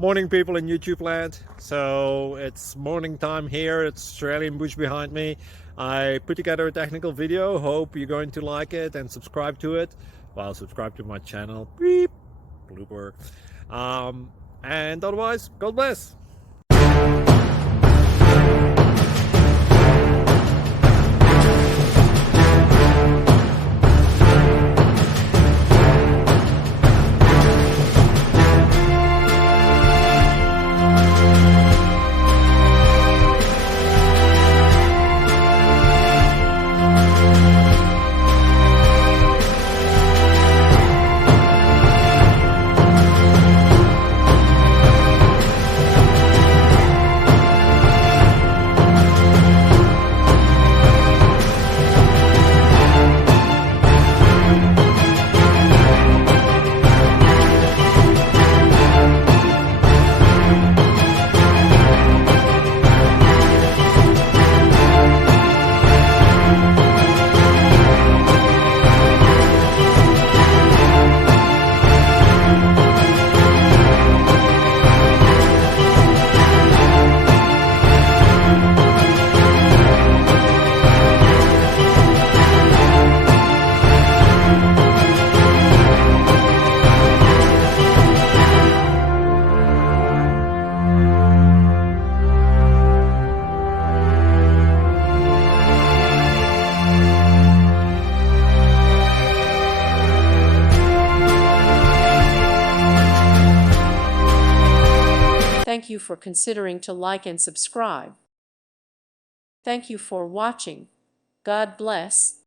Morning, people in YouTube land. So it's morning time here. It's Australian bush behind me. I put together a technical video. Hope you're going to like it and subscribe to it. Well, subscribe to my channel. Beep. Blooper. And otherwise, God bless. Thank you for considering to like and subscribe. Thank you for watching. God bless.